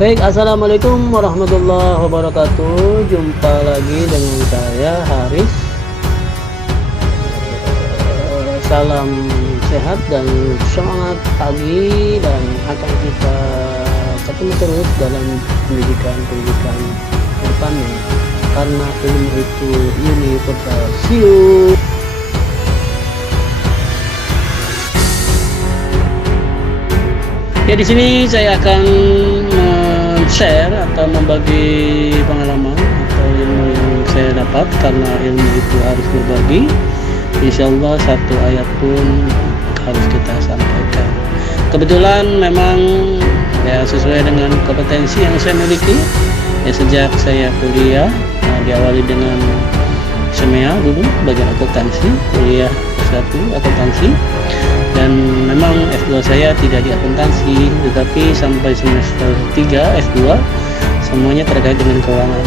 Baik, assalamualaikum warahmatullahi wabarakatuh. Jumpa lagi dengan saya Haris. Salam sehat dan semangat pagi, dan akan kita ketemu terus dalam pendidikan depannya, karena ilmu itu universal. See you. Ya, di sini saya akan share atau membagi pengalaman atau ilmu yang saya dapat, karena ilmu itu harus berbagi. Insya Allah satu ayat pun harus kita sampaikan. Kebetulan memang ya sesuai dengan kompetensi yang saya miliki ya, sejak saya kuliah. Diawali dengan SEMEA dulu, bagian akuntansi, kuliah S1 akuntansi, dan memang S2 saya tidak di akuntansi, tetapi sampai semester 3 S2 semuanya terkait dengan keuangan.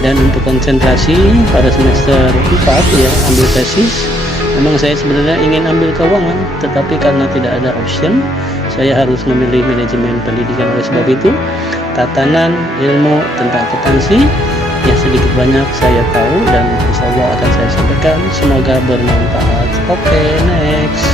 Dan untuk konsentrasi pada semester 4 ya, ambil tesis, memang saya sebenarnya ingin ambil keuangan, tetapi karena tidak ada option, saya harus memilih manajemen pendidikan. Oleh sebab itu, tatanan ilmu tentang akuntansi yang sedikit banyak saya tahu, dan insya Allah akan saya sampaikan. Semoga bermanfaat. Oke, next.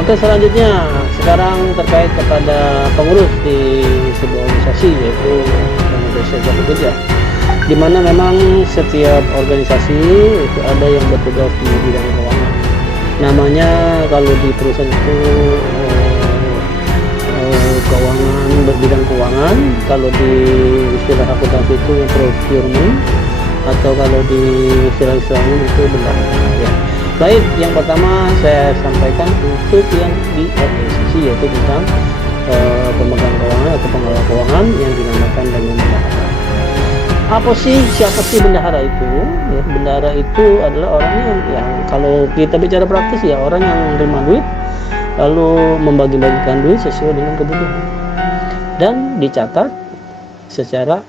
Oke, selanjutnya sekarang terkait kepada pengurus di sebuah organisasi, yaitu Indonesia Jasa Kerja, di mana memang setiap organisasi itu ada yang bertugas di bidang keuangan. Namanya kalau di perusahaan itu keuangan, berbidang keuangan. Kalau di istilah akuntansi itu procurement, atau kalau di istilah Islam itu bendahara ya. Baik, yang pertama saya sampaikan untuk yang di organisasi, yaitu tentang pemegang keuangan atau pengelola keuangan yang dinamakan dengan bendahara. Siapa sih bendahara itu? Ya, bendahara itu adalah orang yang kalau kita bicara praktis ya, orang yang menerima duit lalu membagi-bagikan duit sesuai dengan kebutuhan, dan dicatat secara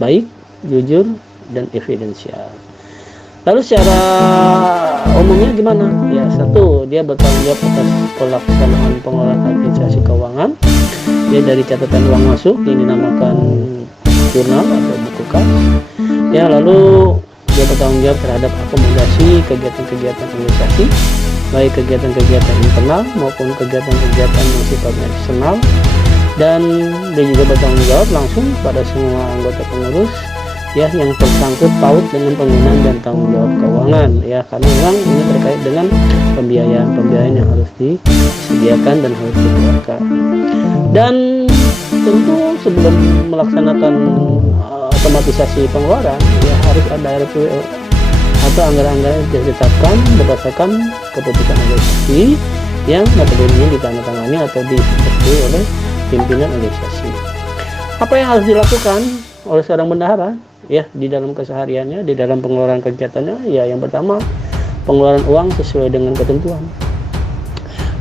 baik, jujur, dan evidensial. Lalu secara umumnya gimana? Ya, satu, dia bertanggung jawab atas pelaksanaan pengelolaan administrasi keuangan ya, dari catatan uang masuk yang dinamakan jurnal atau buku kas ya. Lalu dia bertanggung jawab terhadap akomodasi kegiatan-kegiatan organisasi, baik kegiatan-kegiatan internal maupun kegiatan-kegiatan yang sifatnya eksternal, dan dia juga bertanggung jawab langsung pada semua anggota pengurus ya yang tersangkut paut dengan penggunaan dan tanggung jawab keuangan ya, karena memang ini terkait dengan pembiayaan yang harus disediakan dan harus dikeluarkan. Dan tentu sebelum melaksanakan otomatisasi pengeluaran ya, harus ada RPO atau anggaran-anggaran yang ditetapkan berdasarkan keputusan organisasi yang notabene ditandatangani atau disetujui oleh pimpinan organisasi. Apa yang harus dilakukan oleh seorang bendahara ya di dalam kesehariannya, di dalam pengeluaran kegiatannya ya? Yang pertama, pengeluaran uang sesuai dengan ketentuan.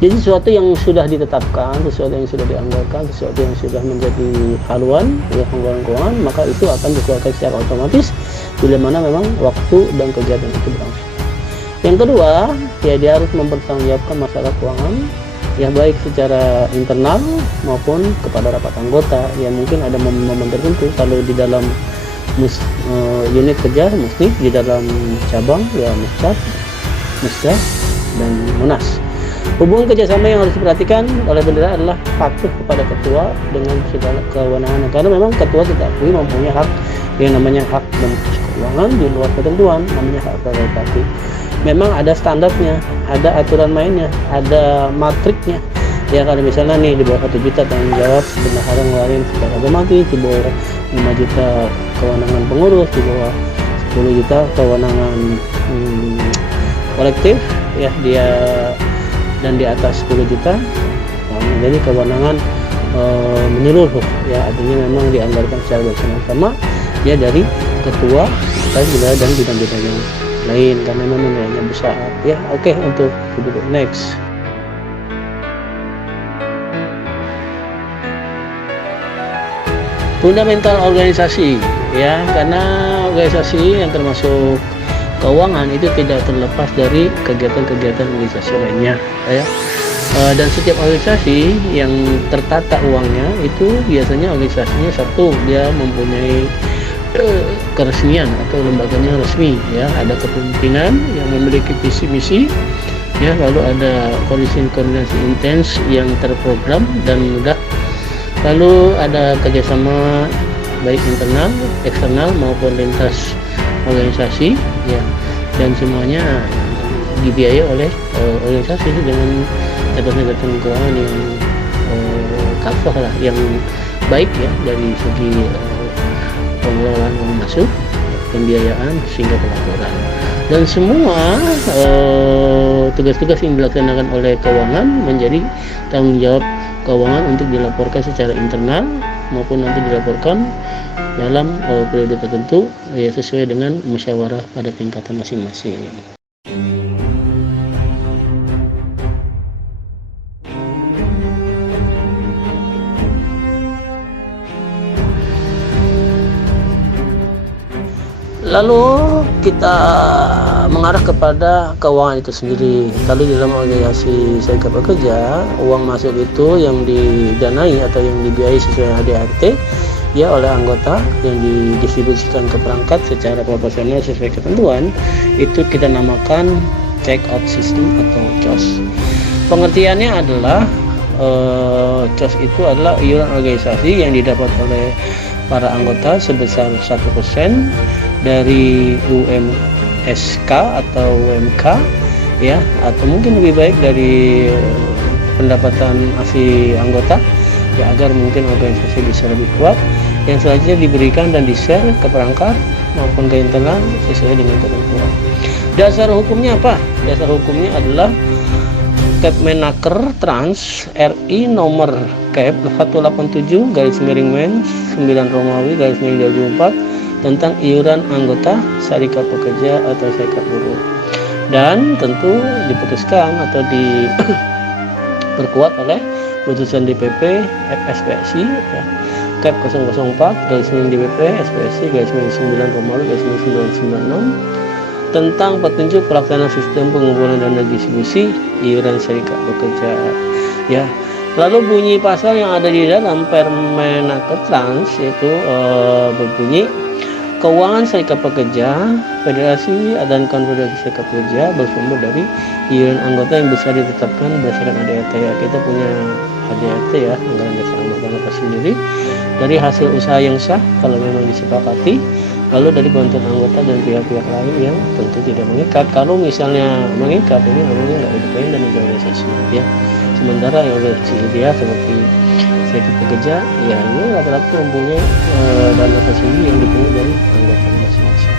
Jadi sesuatu yang sudah ditetapkan, sesuatu yang sudah dianggarkan, sesuatu yang sudah menjadi haluan ya pengeluaran keuangan, maka itu akan dikeluarkan secara otomatis bila mana memang waktu dan kegiatan itu berlangsung. Yang kedua ya, dia harus mempertanggungjawabkan masalah keuangan ya, baik secara internal maupun kepada rapat anggota ya. Mungkin ada momen-momen tertentu, kalau di dalam unit kerja mesti, di dalam cabang ya muscap, musda, dan munas. Hubungan kerjasama yang harus diperhatikan oleh bendahara adalah patuh kepada ketua dengan segala kewenangan, karena memang ketua kita akui mempunyai hak yang namanya hak memutus keuangan di luar ketentuan, namanya hak prerogatif. Memang ada standarnya, ada aturan mainnya, ada matriknya ya. Kalau misalnya nih di bawah 1 juta tanggung jawab bendahara ngeluarin secara otomatis, di bawah 5 juta kewenangan pengurus, di bawah 10 juta kewenangan kolektif ya dia, dan di atas 10 juta menjadi kewenangan menyeluruh ya, artinya memang dianggarkan secara bersama-sama ya dari ketua dan bidang-bidang yang lain, karena memang nilainya besar ya. Oke, untuk video next. Fundamental organisasi ya, karena organisasi yang termasuk keuangan itu tidak terlepas dari kegiatan-kegiatan organisasi lainnya, ya. Dan setiap organisasi yang tertata uangnya itu biasanya organisasinya satu, dia mempunyai keresmian atau lembaganya resmi, ya, ada kepemimpinan yang memiliki visi misi, ya, lalu ada koordinasi intens yang terprogram dan mudah, lalu ada kerjasama baik internal, eksternal maupun lintas organisasi, ya, dan semuanya dibiayai oleh organisasi dengan catatan keuangan yang kafah lah, yang baik, ya, dari segi pengelolaan uang masuk, pembiayaan, sehingga pelaporan, dan semua tugas-tugas yang dilaksanakan oleh keuangan menjadi tanggung jawab keuangan untuk dilaporkan secara internal maupun nanti dilaporkan dalam periode tertentu, ya, sesuai dengan musyawarah pada tingkatan masing-masing. Lalu kita mengarah kepada keuangan itu sendiri. Kalau di dalam organisasi serikat pekerja, uang masuk itu yang didanai atau yang dibiayai sesuai HDRT, ya, oleh anggota yang didistribusikan ke perangkat secara proporsional sesuai ketentuan, itu kita namakan check out system atau COS. Pengertiannya adalah COS itu adalah iuran organisasi yang didapat oleh para anggota sebesar 1% dari UMSK atau UMK, ya, atau mungkin lebih baik dari pendapatan asli anggota, ya, agar mungkin organisasi bisa lebih kuat, yang selanjutnya diberikan dan di-share ke perangkat maupun ke internal sesuai dengan ketentuan. Dasar hukumnya apa? Dasar hukumnya adalah Kepmenaker Trans RI nomor Kep 187/Men 9 Romawi /2004 tentang iuran anggota serikat pekerja atau serikat buruh, dan tentu diputuskan atau diperkuat oleh putusan DPP FSPSI, ya, Kep 004/DPP SPSI/9 Romawi /1996 tentang petunjuk pelaksanaan sistem pengumpulan dana distribusi iuran serikat pekerja, ya. Lalu bunyi pasal yang ada di dalam Permenaker Trans itu berbunyi, keuangan serikat pekerja, federasi dan konfederasi serikat pekerja bersumber dari iuran anggota yang bisa ditetapkan berdasarkan ADRT, ya. Kita punya ADRT, ya, anggaran dasar anggota sendiri, dari hasil usaha yang sah kalau memang disepakati, lalu dari bantuan anggota dan pihak-pihak lain yang tentu tidak mengikat. Kalau misalnya mengikat, ini namanya nggak independen dan organisasi, ya. Sementara yang organisasi dia seperti serikat pekerja, ya, ini rata-rata mempunyai dana tersendiri yang dipungut dari anggota masing-masing.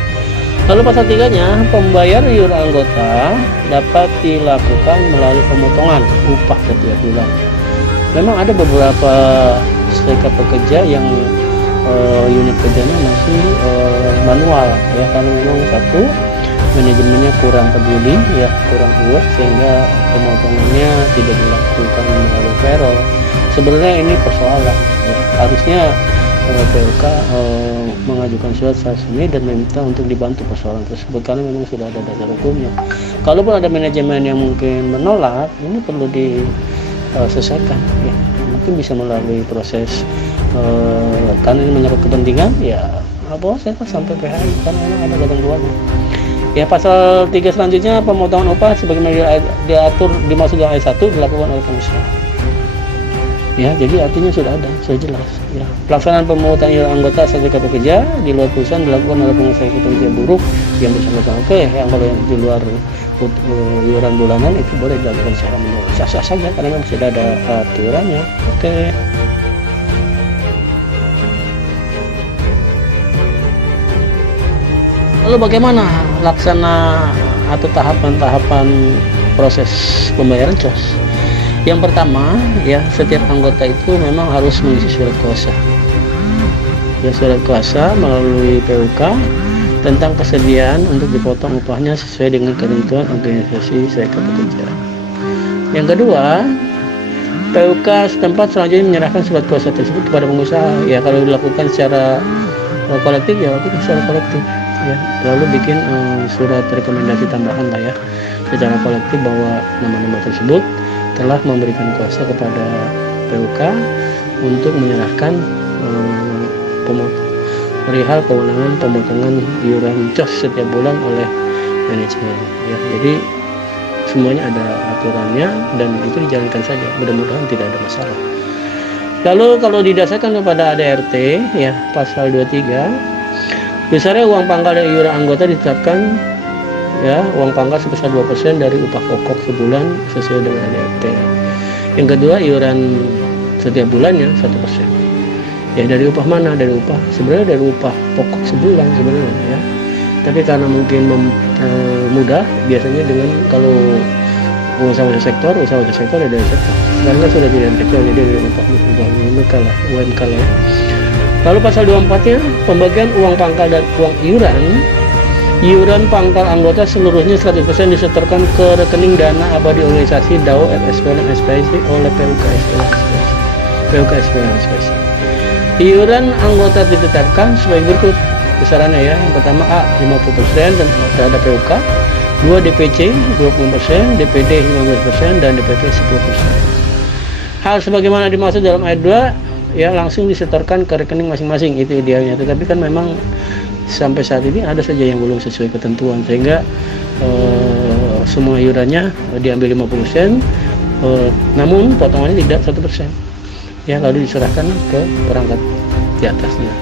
Lalu pasal 3-nya, pembayaran iuran anggota dapat dilakukan melalui pemotongan upah setiap bulan. Memang ada beberapa serikat pekerja yang unit kerjanya masih manual, ya, karena memang satu, manajemennya kurang peduli, ya, kurang aware, sehingga pemotongannya tidak dilakukan melalui payroll. Sebenarnya ini persoalan, ya. Harusnya PUK mengajukan surat resmi dan meminta untuk dibantu persoalan tersebut, karena memang sudah ada dasar hukumnya. Kalaupun ada manajemen yang mungkin menolak, ini perlu diselesaikan, ya. Mungkin bisa melalui proses karena ini menyangkut kepentingan, ya, proses sampai PHI, karena memang ada ketentuannya. Ya, pasal 3 selanjutnya, pemotongan upah sebagaimana diatur dimaksud dalam ayat 1 dilakukan oleh pengusaha. Ya, jadi artinya sudah ada, sudah jelas, ya. Pelaksanaan pemungutan iuran anggota serikat pekerja di luar perusahaan dilakukan oleh pengusaha pekerja buruh yang bersangkutan. Oke, yang kalau yang di luar iuran bulanan itu boleh dilakukan secara manual, sah-sah saja karena memang sudah ada aturannya. Oke. Lalu bagaimana laksana atau tahapan-tahapan proses pembayaran COS? Yang pertama, ya, setiap anggota itu memang harus mengisi surat kuasa. Ya, surat kuasa melalui PUK tentang kesediaan untuk dipotong upahnya sesuai dengan ketentuan organisasi serikat pekerja. Yang kedua, PUK setempat selanjutnya menyerahkan surat kuasa tersebut kepada pengusaha. Ya, kalau dilakukan secara kolektif, ya lakukan secara kolektif. ya, lalu bikin surat rekomendasi tambahan lah ya secara kolektif bahwa nama-nama tersebut telah memberikan kuasa kepada PUK untuk menyerahkan perihal kewenangan pemotongan iuran COS setiap bulan oleh manajemen ya. Jadi semuanya ada aturannya dan itu dijalankan saja, mudah-mudahan tidak ada masalah. Lalu kalau didasarkan kepada ADRT ya pasal 23, besarnya uang pangkal dan iuran anggota ditetapkan ya, uang pangkal sebesar 2% dari upah pokok sebulan sesuai dengan ADRT. Yang kedua, iuran setiap bulannya 1%. Ya dari upah mana? Dari upah sebenarnya dari upah pokok sebulan sebenarnya ya. Tapi karena mungkin mudah, biasanya dengan kalau usaha sektor ada dari sektor. Sekarang kan sudah tidak sektor, jadi dari upah UMK lah. Lalu pasal 24-nya pembagian uang pangkal dan uang iuran pangkal anggota seluruhnya 100% disetorkan ke rekening dana abadi organisasi DAO FSP dan SPSI oleh PUK SPSI. Iuran anggota ditetapkan sebagai berikut besarannya ya. Yang pertama A 50% terhadap PUK, 2 DPC 20%, DPD 15% dan DPP 10%. Hal sebagaimana dimaksud dalam ayat 2 ya langsung disetorkan ke rekening masing-masing, itu idealnya. Tetapi kan memang sampai saat ini ada saja yang belum sesuai ketentuan sehingga semua iurannya diambil 50%, namun potongannya tidak 1%. Ya lalu diserahkan ke perangkat di atasnya.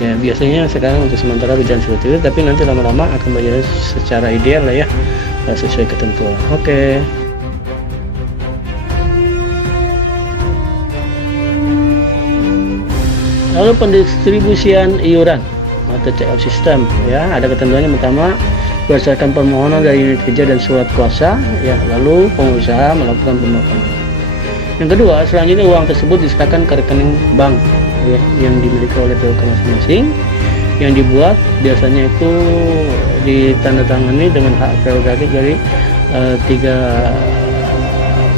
Ya biasanya sekarang untuk sementara berjalan seperti itu, tapi nanti lama-lama akan berjalan secara ideal lah ya, sesuai ketentuan. Oke. Lalu pendistribusian iuran atau check-out system ya, ada ketentuannya. Pertama, berdasarkan permohonan dari unit kerja dan surat kuasa ya, lalu pengusaha melakukan pemotongan. Yang kedua, selanjutnya uang tersebut diserahkan ke rekening bank ya, yang dimiliki oleh PUK masing-masing, yang dibuat biasanya itu ditandatangani dengan hak prerogatif dari 3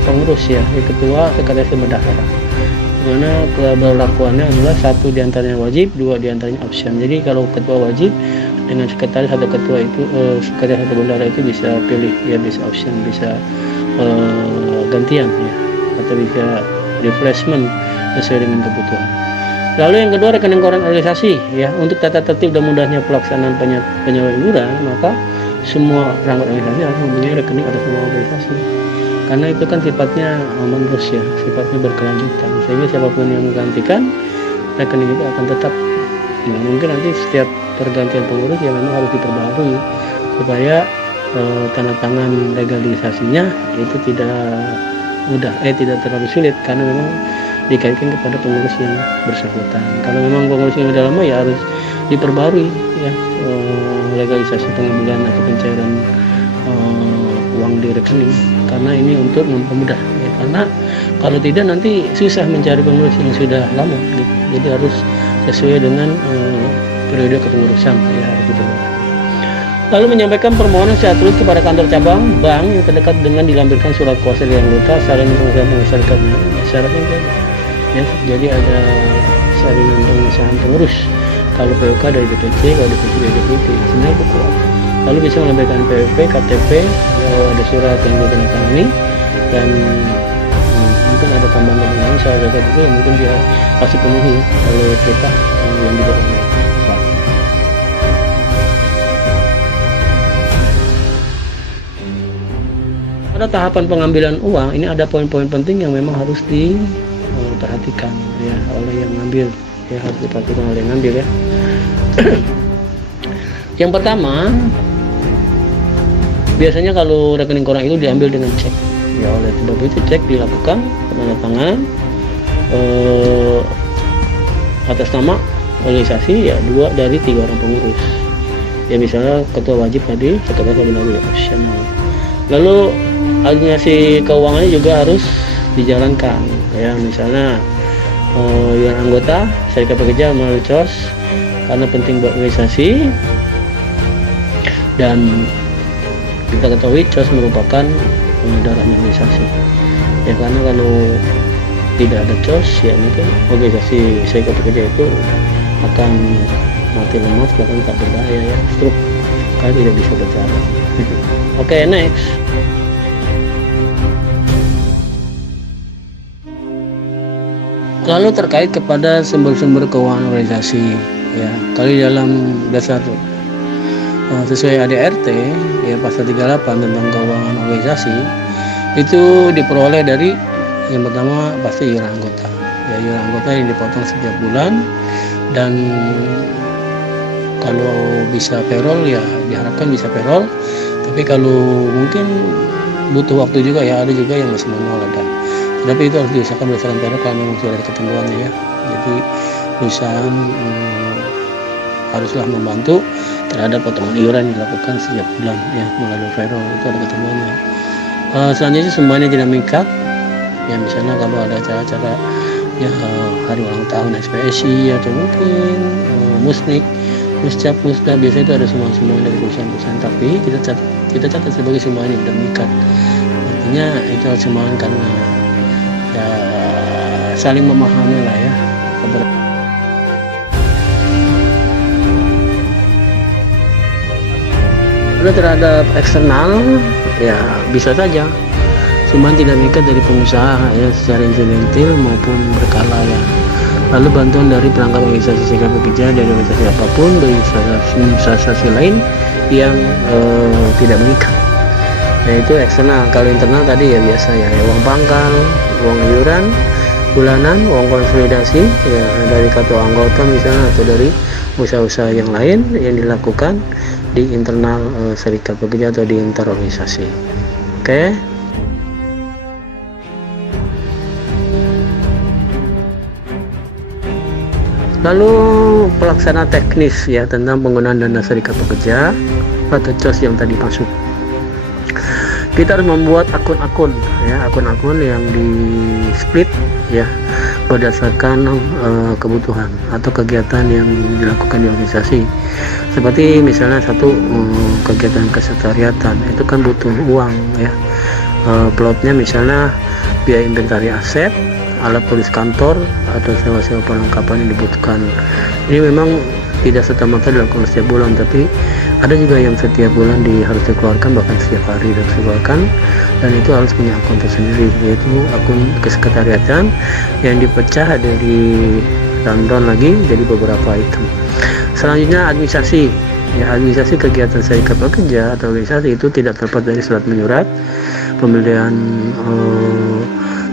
pengurus ya, ketua, sekretaris, dan bendahara. Dimana keberlakuannya adalah 1 diantaranya wajib, 2 diantaranya option. Jadi kalau ketua wajib dengan sekretaris atau ketua itu sekretaris atau bendahara itu bisa pilih ya, bisa option, bisa gantian ya, atau bisa refreshment sesuai dengan kebutuhan. Lalu yang kedua, rekening koran organisasi ya, untuk tata tertib dan mudahnya pelaksanaan penyaluran iuran, maka semua perangkat organisasi harus mempunyai rekening atas nama organisasi, karena itu kan sifatnya menerus ya, sifatnya berkelanjutan, sehingga siapapun yang menggantikan rekening itu akan tetap ya. Mungkin nanti setiap pergantian pengurus ya memang harus diperbarui supaya tanda tangan legalisasinya itu tidak mudah, tidak terlalu sulit, karena memang dikaitkan kepada pengurus yang bersangkutan. Kalau memang pengurus yang sudah lama ya harus diperbarui ya, legalisasi pengambilan atau pencairan uang di rekening, karena ini untuk mempermudah ya, karena kalau tidak nanti susah mencari pengurus yang sudah lama gitu. Jadi harus sesuai dengan periode kepengurusan ya, harus diperbarui. Lalu menyampaikan permohonan secara tulis kepada kantor cabang bank yang terdekat dengan dilampirkan surat kuasa dari anggota, salinan pengesahan pengusaha syaratnya ya, jadi ada salinan pengesahan pengurus. Kalau PUK dari DPC, kalau DPC dari DPP, sebenarnya itu kuat. Lalu bisa menyampaikan PWP, KTP, ya, ada surat yang ditandatangani, dan mungkin ada tambahan syarat itu yang mungkin dia harus penuhi oleh kita yang dibuat oleh Pak. Pada tahapan pengambilan uang ini ada poin-poin penting yang memang harus diperhatikan ya oleh yang ngambil ya, harus diperhatikan oleh yang ngambil ya. Yang pertama, biasanya kalau rekening koran itu diambil dengan cek ya, oleh sebab itu cek dilakukan penandatanganan atas nama organisasi ya, 2 dari 3 orang pengurus ya, misalnya ketua wajib tadi, sekretaris bendahara opsional. Lalu administrasi keuangannya juga harus dijalankan ya, misalnya iuran anggota serikat pekerja melalui COS karena penting buat organisasi, dan kita ketahui COS merupakan darahnya organisasi ya, karena kalau tidak ada COS ya mungkin organisasi serikat pekerja itu akan mati lemas bahkan tak berbahaya ya, stroke kan tidak bisa berjalan. Oke, next. Lalu terkait kepada sumber-sumber keuangan organisasi ya, kali dalam dasar sesuai ADRT ya pasal 38 tentang keuangan organisasi itu diperoleh dari yang pertama pasti iuran anggota ya, iuran anggota yang dipotong setiap bulan, dan kalau bisa payroll ya diharapkan bisa payroll, tapi kalau mungkin butuh waktu juga ya, ada juga yang masih manual ada, tapi itu harus diusahakan berdasarkan payroll kalau memang sudah ada ketentuannya ya. Jadi perusahaan haruslah membantu terhadap potongan iuran yang dilakukan setiap bulan ya melalui payroll, itu ada ketentuannya. Selanjutnya semuanya tidak mengikat ya, misalnya kalau ada acara-acara ya hari ulang tahun SPSI atau mungkin musnik, muscap, musda, biasanya itu ada semua dari perusahaan-perusahaan, tapi kita catat sebagai semuanya tidak mengikat. Artinya itu harus semuanya karena ya saling memahami lah ya. Terhadap eksternal ya bisa saja, cuma tidak mengikat dari pengusaha ya secara insidentil maupun berkala ya. Lalu bantuan dari perangkat organisasi serikat pekerja dari organisasi apapun, dari instansi lain yang tidak mengikat. Nah itu eksternal. Kalau internal tadi ya biasa ya, uang pangkal, uang iuran bulanan, uang konsolidasi ya dari kartu anggota misalnya, atau dari usaha-usaha yang lain yang dilakukan di internal serikat pekerja atau di interorganisasi. Oke. Lalu pelaksana teknis ya tentang penggunaan dana serikat pekerja atau COS yang tadi masuk. Kita harus membuat akun-akun ya, akun-akun yang di split ya berdasarkan kebutuhan atau kegiatan yang dilakukan di organisasi. Seperti misalnya satu kegiatan kesekretariatan itu kan butuh uang ya, plotnya misalnya biaya inventari aset, alat tulis kantor, atau sewa-sewa perlengkapan yang dibutuhkan. Ini memang tidak serta-merta dilakukan setiap bulan, tapi ada juga yang setiap bulan harus dikeluarkan, bahkan setiap hari harus dikeluarkan, dan itu harus punya akun tersendiri, yaitu akun kesekretariatan yang dipecah dari rundown lagi jadi beberapa item. Selanjutnya administrasi ya, administrasi kegiatan serikat pekerja atau organisasi itu tidak terlepas dari surat menyurat, pembelian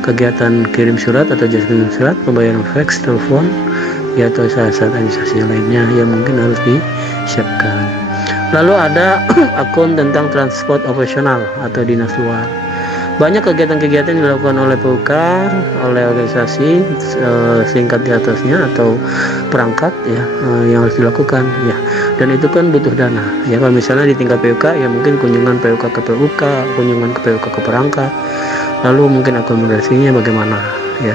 kegiatan kirim surat atau jasa kirim surat, pembayaran fax, telepon ya, atau saat-saat administrasi lainnya yang mungkin harus disiapkan. Lalu ada akun tentang transport operasional atau dinas luar. Banyak kegiatan-kegiatan yang dilakukan oleh PUK, oleh organisasi singkat di atasnya atau perangkat ya, yang harus dilakukan ya, dan itu kan butuh dana ya. Kalau misalnya di tingkat PUK ya mungkin kunjungan PUK ke PUK, kunjungan ke PUK ke perangkat, lalu mungkin akomodasinya bagaimana ya.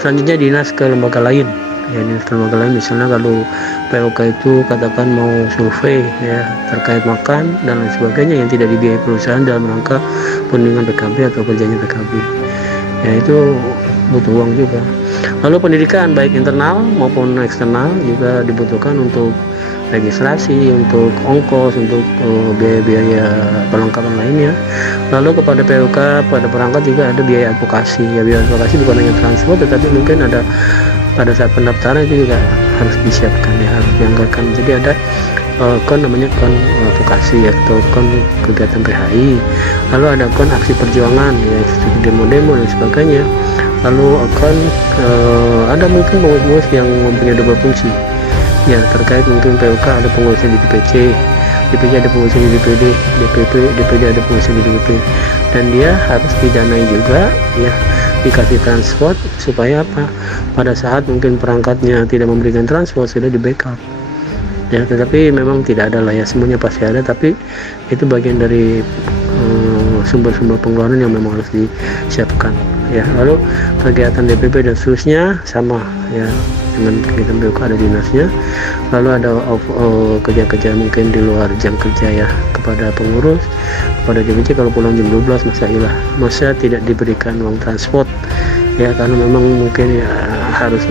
Selanjutnya dinas ke lembaga lain ya, dinas ke lembaga lain misalnya kalau PUK itu katakan mau survei ya terkait makan dan lain sebagainya yang tidak dibiayai perusahaan dalam rangka perlindungan PKB atau kerjanya PKB ya, itu butuh uang juga. Lalu pendidikan baik internal maupun eksternal juga dibutuhkan untuk registrasi, untuk ongkos, untuk biaya-biaya perlengkapan lainnya. Lalu kepada PUK, pada perangkat juga ada biaya advokasi ya, biaya advokasi bukan hanya transport tetapi mungkin ada pada saat pendaftaran itu juga harus disiapkan ya, harus dianggarkan. Jadi ada kon namanya kon advokasi atau kon kegiatan PHI, lalu ada kon aksi perjuangan ya, demo-demo dan sebagainya. Lalu akan ada mungkin pengurus yang mempunyai double fungsi ya, terkait mungkin PUK ada pengurusnya di DPC, DPC ada pengurusnya di DPD, DPD ada pengurusnya di DPP, dan dia harus didanai juga ya, dikasih transport supaya apa, pada saat mungkin perangkatnya tidak memberikan transport sudah di backup ya. Tetapi memang tidak ada lah ya, semuanya pasti ada, tapi itu bagian dari sumber-sumber pengeluaran yang memang harus disiapkan ya. Lalu kegiatan DPP dan seterusnya sama ya dengan kegiatan PUK, ada dinasnya. Lalu ada kerja-kerja mungkin di luar jam kerja ya, kepada pengurus, kepada DPC kalau pulang jam 12 masa tidak diberikan uang transport ya, karena memang mungkin ya harus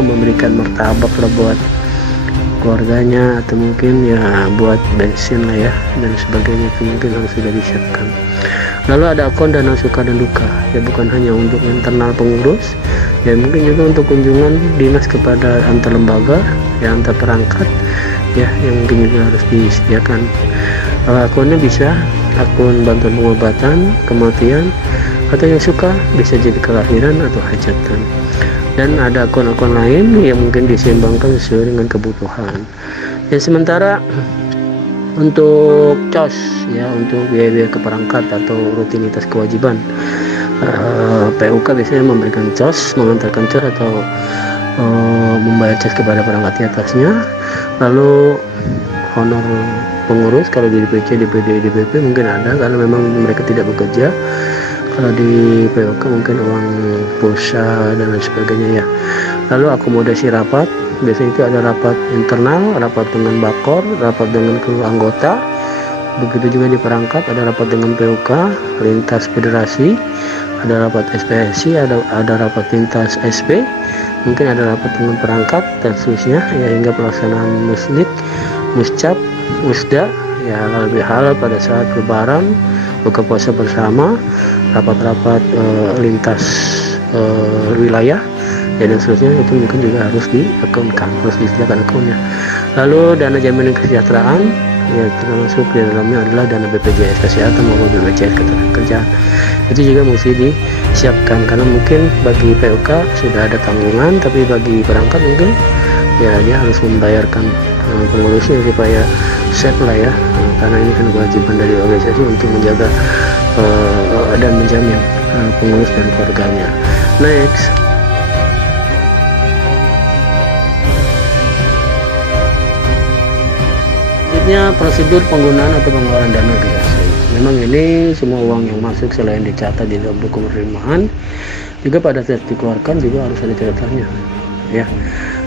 memberikan martabak lah buat keluarganya, atau mungkin ya buat bensin lah ya dan sebagainya, itu mungkin harus sudah disiapkan. Lalu ada akun dana suka dan duka, ya bukan hanya untuk internal pengurus, ya mungkin juga untuk kunjungan dinas kepada antar lembaga, ya antar perangkat, ya yang mungkin juga harus disediakan. Akunnya bisa akun bantuan pengobatan, kematian, atau yang suka bisa jadi kelahiran atau hajatan. Dan ada akun-akun lain yang mungkin diseimbangkan sesuai dengan kebutuhan. Dan sementara untuk COS, ya untuk biaya-biaya keperangkat atau rutinitas kewajiban, PUK biasanya memberikan COS, mengantarkan COS atau membayar COS kepada perangkat di atasnya. Lalu honor pengurus kalau di DPC, DPD, DPP mungkin ada karena memang mereka tidak bekerja. Kalau di PUK mungkin uang pulsa dan lain sebagainya ya. Lalu akomodasi rapat, biasanya itu ada rapat internal, rapat dengan bakor, rapat dengan seluruh anggota. Begitu juga di perangkat ada rapat dengan PUK, lintas federasi, ada rapat SPSI, ada rapat lintas SP, mungkin ada rapat dengan perangkat dan seterusnya, ya hingga pelaksanaan muslik, muscap, musda, ya lebih halal pada saat lebaran, buka puasa bersama, rapat-rapat lintas wilayah, ya dan seterusnya, itu mungkin juga harus diakunkan, harus disediakan akunnya. Lalu dana jaminan kesejahteraan, ya termasuk di dalamnya adalah dana BPJS Kesehatan maupun BPJS Ketenagakerjaan, itu juga mesti disiapkan karena mungkin bagi PUK sudah ada tanggungan, tapi bagi perangkat mungkin ya dia harus membayarkan pengurusnya supaya safe lah ya, karena ini kan kewajiban dari organisasi untuk menjaga dan menjamin pengurus dan keluarganya. Next, prosedur penggunaan atau pengeluaran dana organisasi. Memang ini semua uang yang masuk selain dicatat di dalam buku penerimaan, juga pada saat dikeluarkan juga harus ada catatannya. Ya,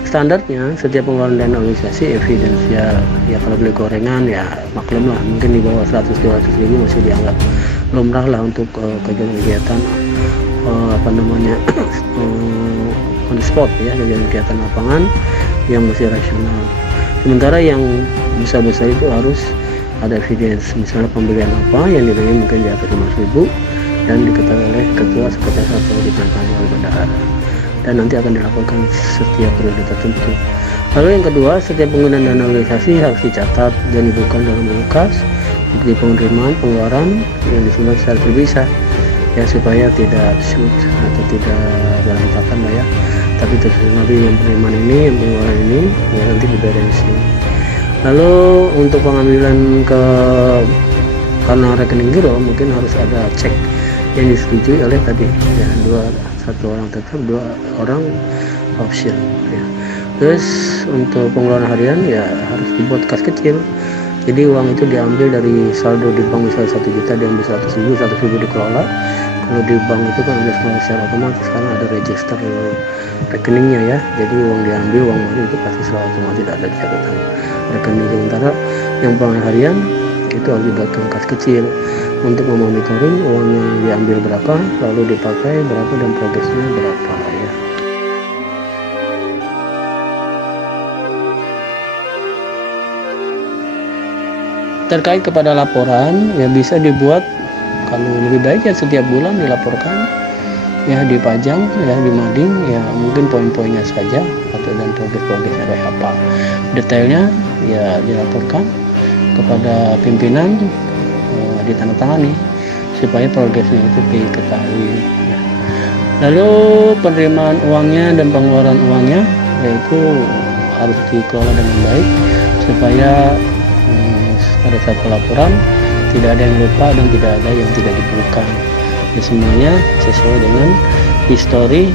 standarnya setiap pengeluaran dana organisasi evidensial. Ya kalau beli gorengan ya maklum lah, mungkin di bawah 100-200 ribu masih dianggap lumrah lah untuk kegiatan on the spot ya, kegiatan lapangan yang masih rasional. Sementara yang besar-besar itu harus ada evidence, misalnya pembelian apa yang nilainya mungkin di atas 5.000 dan diketahui oleh ketua, sekretaris atau ditandatangani oleh bendahara, dan nanti akan dilaporkan setiap periode tertentu. Lalu yang kedua, setiap penggunaan dana organisasi harus dicatat dan dibukukan dalam buku kas, bukti penerimaan pengeluaran yang disusun secara terpisah, ya supaya tidak shoot atau tidak berantakan lah ya, tapi tersusun nanti yang penerimaan ini, yang pengeluaran ini ya nanti diberesin. Lalu untuk pengambilan karena rekening giro mungkin harus ada cek yang disetujui oleh tadi ya, satu orang tetap, 2 orang option ya. Terus untuk pengeluaran harian ya harus dibuat kas kecil, jadi uang itu diambil dari saldo di bank, misalnya 1 juta diambil 100.000 dikelola. Kalau di bank itu kan udah semua secara otomatis karena ada register rekeningnya ya, jadi uang diambil, uang masuk itu pasti secara otomatis, tidak ada catatan rekening. Sementara yang pengeluaran harian itu harus dibuatkan kas kecil untuk memonitoring uang yang diambil berapa, lalu dipakai berapa, dan progresnya berapa ya. Terkait kepada laporan ya bisa dibuat, kalau lebih baik ya setiap bulan dilaporkan ya, dipajang ya di mading ya, mungkin poin-poinnya saja atau dan progres-progresnya kayak apa, detailnya ya dilaporkan kepada pimpinan, ditandatangani supaya progresnya itu diketahui ya. Lalu penerimaan uangnya dan pengeluaran uangnya yaitu harus dikelola dengan baik supaya pada saat pelaporan tidak ada yang lupa dan tidak ada yang tidak diperlukan ya, semuanya sesuai dengan histori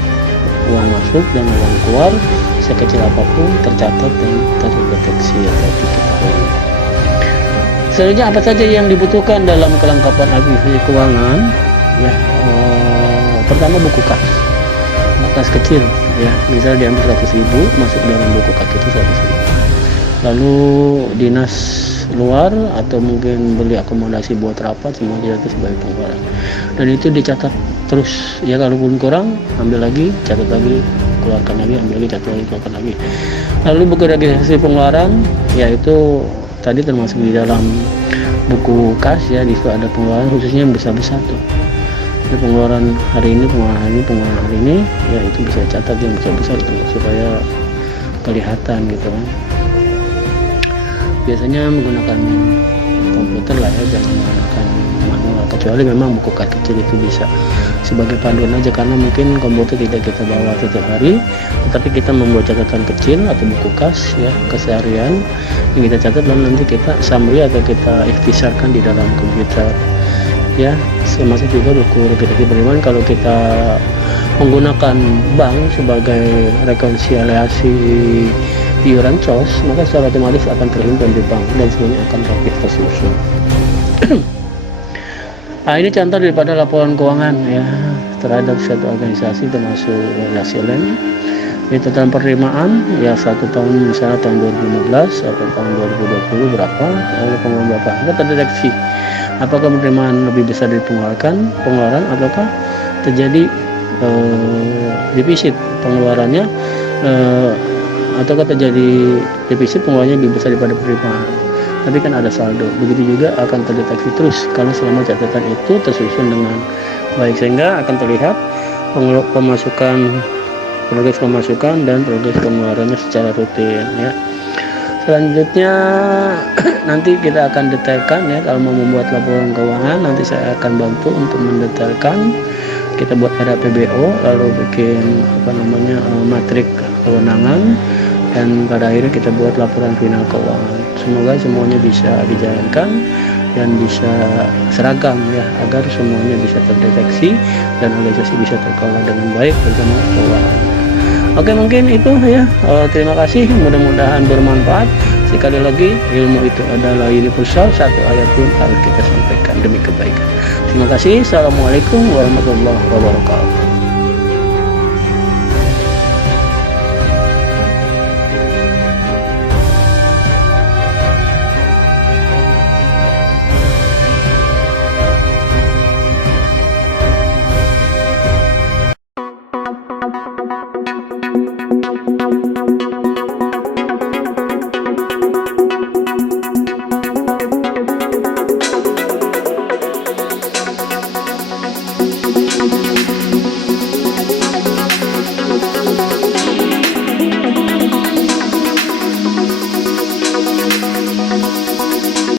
uang masuk dan uang keluar sekecil apapun tercatat dan terdeteksi atau diketahui. Selanjutnya apa saja yang dibutuhkan dalam kelengkapan administrasi keuangan ya, pertama buku kas kecil ya, misalnya diambil 100.000 masuk dalam buku kas itu 100.000. Lalu dinas luar atau mungkin beli akomodasi buat rapat, semua itu sebagai pengeluaran dan itu dicatat terus ya, kalaupun kurang ambil lagi, catat lagi keluarkan lagi, ambil lagi, jatuh lagi, keluarkan lagi. Lalu buku registrasi pengeluaran, yaitu tadi termasuk di dalam buku kas ya, di situ ada pengeluaran khususnya yang besar-besar tuh. Jadi pengeluaran hari ini, pengeluaran hari ini, ya itu bisa catat yang besar-besar itu supaya kelihatan gitu kan. Biasanya menggunakan komputer lah ya, jangan menggunakan manual, kecuali memang buku kas kecil itu bisa sebagai panduan aja, karena mungkin komputer tidak kita bawa setiap hari, tetapi kita membuat catatan kecil atau buku kas ya keseharian yang kita catat, lalu nanti kita summary atau kita ikhtisarkan di dalam komputer ya. Termasuk juga buku registrasi penerimaan, kalau kita menggunakan bank sebagai rekonsiliasi iuran COS, maka secara otomatis akan terhimpun di bank dan semuanya akan rapid tersusun. Nah, ini contoh daripada laporan keuangan ya terhadap suatu organisasi termasuk Yasilen. Ini total penerimaan ya 1 tahun, misalnya tahun 2015 atau tahun 2020 berapa, lalu pengeluaran berapa, kita terdeteksi apakah penerimaan lebih besar dari pengeluaran ataukah terjadi defisit pengeluarannya, ataukah terjadi defisit pengeluarannya lebih besar daripada penerimaan, tapi kan ada saldo. Begitu juga akan terdeteksi terus karena selama catatan itu tersusun dengan baik, sehingga akan terlihat progres pemasukan dan progres pengeluarannya secara rutin ya. Selanjutnya nanti kita akan detailkan ya, kalau mau membuat laporan keuangan nanti saya akan bantu untuk mendetailkan. Kita buat RAPBO, lalu bikin matrik kewenangan, dan pada akhirnya kita buat laporan final keuangan. Semoga semuanya bisa dijalankan dan bisa seragam ya, agar semuanya bisa terdeteksi dan organisasi bisa terkelola dengan baik bersama keuangan. Oke, mungkin itu ya. Terima kasih, mudah-mudahan bermanfaat. Sekali lagi, ilmu itu adalah universal, satu ayat pun harus kita sampaikan demi kebaikan. Terima kasih. Assalamualaikum warahmatullahi wabarakatuh.